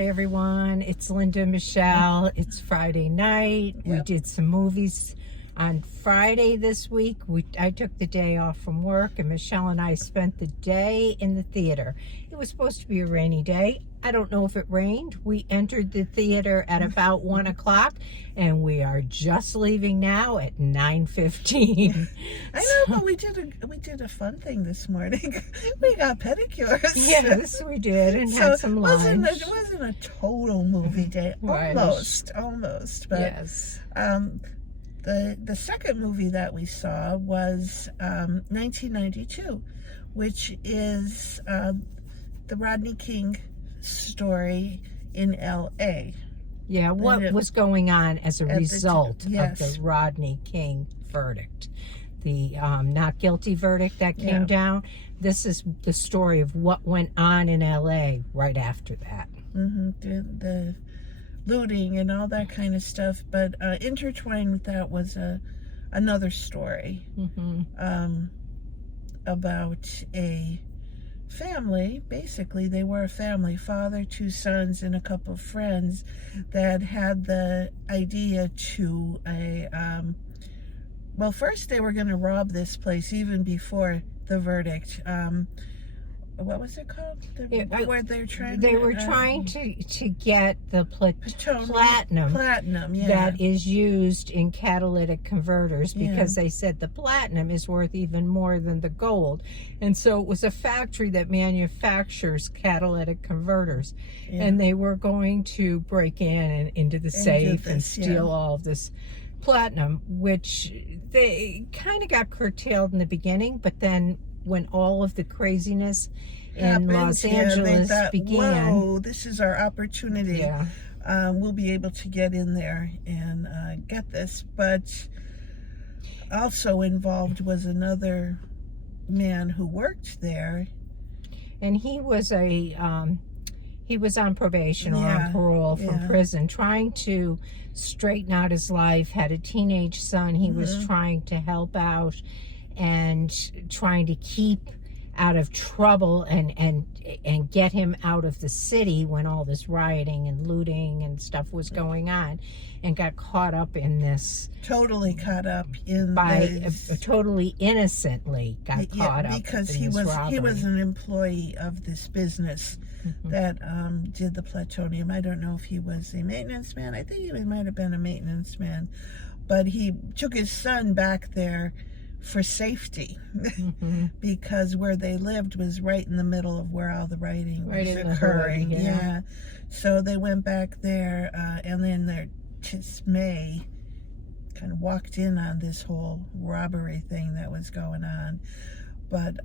Hi everyone, it's Linda Michelle. It's Friday night. Yep. We did some movies on Friday this week. I took the day off from work and Michelle and I spent the day in the theater. It was supposed to be a rainy day. I don't know if it rained. We entered the theater at about 1 o'clock and we are just leaving now at 9:15. I know, but we did a fun thing this morning. We got pedicures. Yes, we did, and had some lunch. It wasn't a total movie day. Right. Almost. But Yes. the second movie that we saw was 1992, which is the Rodney King story in L.A. Yeah, what was going on as a result yes. of the Rodney King verdict, the not guilty verdict that came down. This is the story of what went on in L.A. right after that. The looting and all that kind of stuff, but intertwined with that was another story about a family. Basically, they were a family, father, two sons, and a couple of friends that had the idea to well, first they were going to rob this place even before the verdict. What was it called? Where they're trying? They were trying to get the platinum yeah. that is used in catalytic converters, because they said the platinum is worth even more than the gold, and so it was a factory that manufactures catalytic converters, and they were going to break in and into the safe and steal all of this platinum, which they kind of got curtailed in the beginning, but then when all of the craziness in Los Angeles began, whoa, this is our opportunity. We'll be able to get in there and get this. But also involved was another man who worked there, and he was he was on probation or on parole from prison, trying to straighten out his life, had a teenage son he was trying to help out and trying to keep out of trouble and get him out of the city when all this rioting and looting and stuff was going on, and got caught up in this. Totally caught up in totally innocently got caught up because in this robbery. He was an employee of this business that did the plutonium. I don't know if he was a maintenance man. I think he might have been a maintenance man, but he took his son back there for safety because where they lived was right in the middle of where all the rioting was occurring. So they went back there, and then their dismay kind of walked in on this whole robbery thing that was going on. But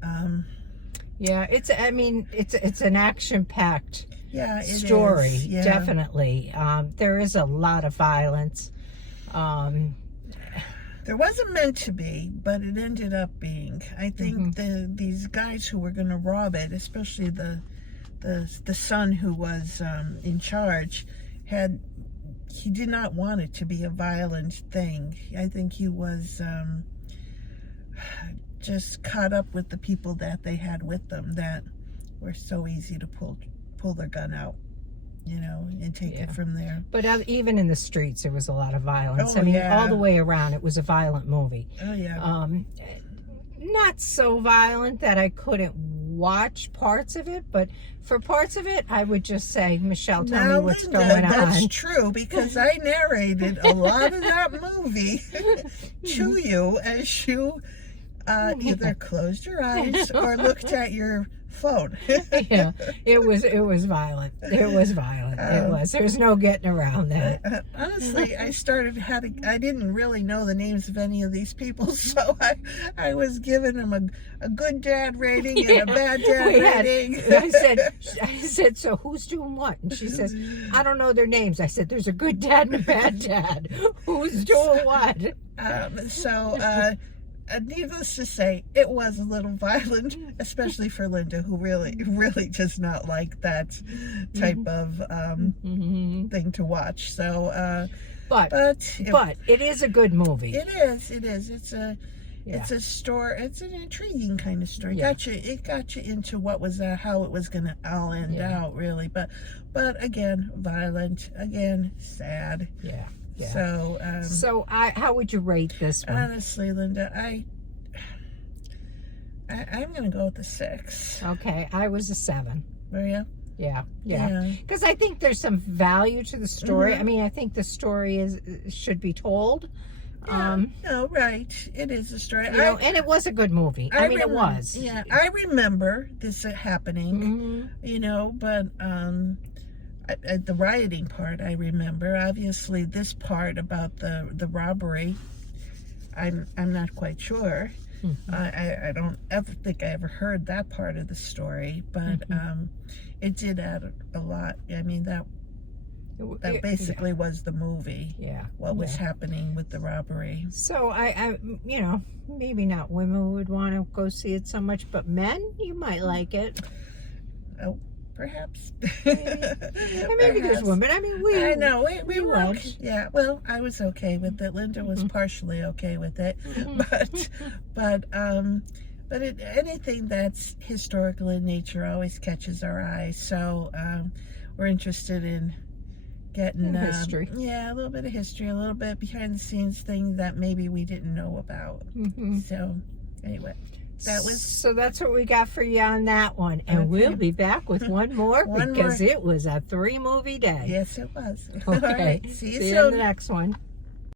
it's an action-packed story. Is. Definitely. There is a lot of violence. There wasn't meant to be, but it ended up being. I think these guys who were going to rob it, especially the son who was in charge, he did not want it to be a violent thing. I think he was just caught up with the people that they had with them that were so easy to pull their gun out, and take it from there. But even in the streets, there was a lot of violence. All the way around, it was a violent movie. Not so violent that I couldn't watch parts of it, but for parts of it, I would just say, Michelle, tell me what's going on. That's true, because I narrated a lot of that movie to you as you either closed your eyes or looked at your phone. It was violent. It was violent. It was. There's no getting around that. Honestly, I didn't really know the names of any of these people, so I was giving them a good dad rating and a bad dad rating. I said, so who's doing what? And she says, I don't know their names. I said, there's a good dad and a bad dad. Who's doing what? Needless to say, it was a little violent, especially for Linda, who really, really does not like that type of thing to watch. So, but it is a good movie. It is. Yeah. It's a story. It's an intriguing kind of story. Yeah. It got you into what was how it was gonna all end Yeah. out, really. But again, violent. Again, sad. Yeah. Yeah. So So how would you rate this one? honestly, Linda, I'm gonna go with the 6. Okay, I was a 7. Were you? Yeah, yeah. Because I think there's some value to the story. I mean, I think the story should be told. No, right. It is a story. You know, and it was a good movie. I mean, it was. Yeah, I remember this happening. Mhm. You know, but the rioting part, I remember. Obviously, this part about the robbery, I'm not quite sure. I don't ever think I ever heard that part of the story, but it did add a lot. I mean, that basically was the movie. Yeah. What was happening with the robbery. So I, you know, maybe not women would want to go see it so much, but men, you might like it. Oh, perhaps. Maybe there's women. I mean, I know we were. would. Yeah. Well, I was okay with it. Linda was partially okay with it, but anything that's historical in nature always catches our eye. So we're interested in getting history. Yeah, a little bit of history, a little bit behind the scenes thing that maybe we didn't know about. So anyway. So that's what we got for you on that one. And we'll be back with one more because it was a 3-movie day. Yes, it was. Okay. All right. See you soon. In the next one.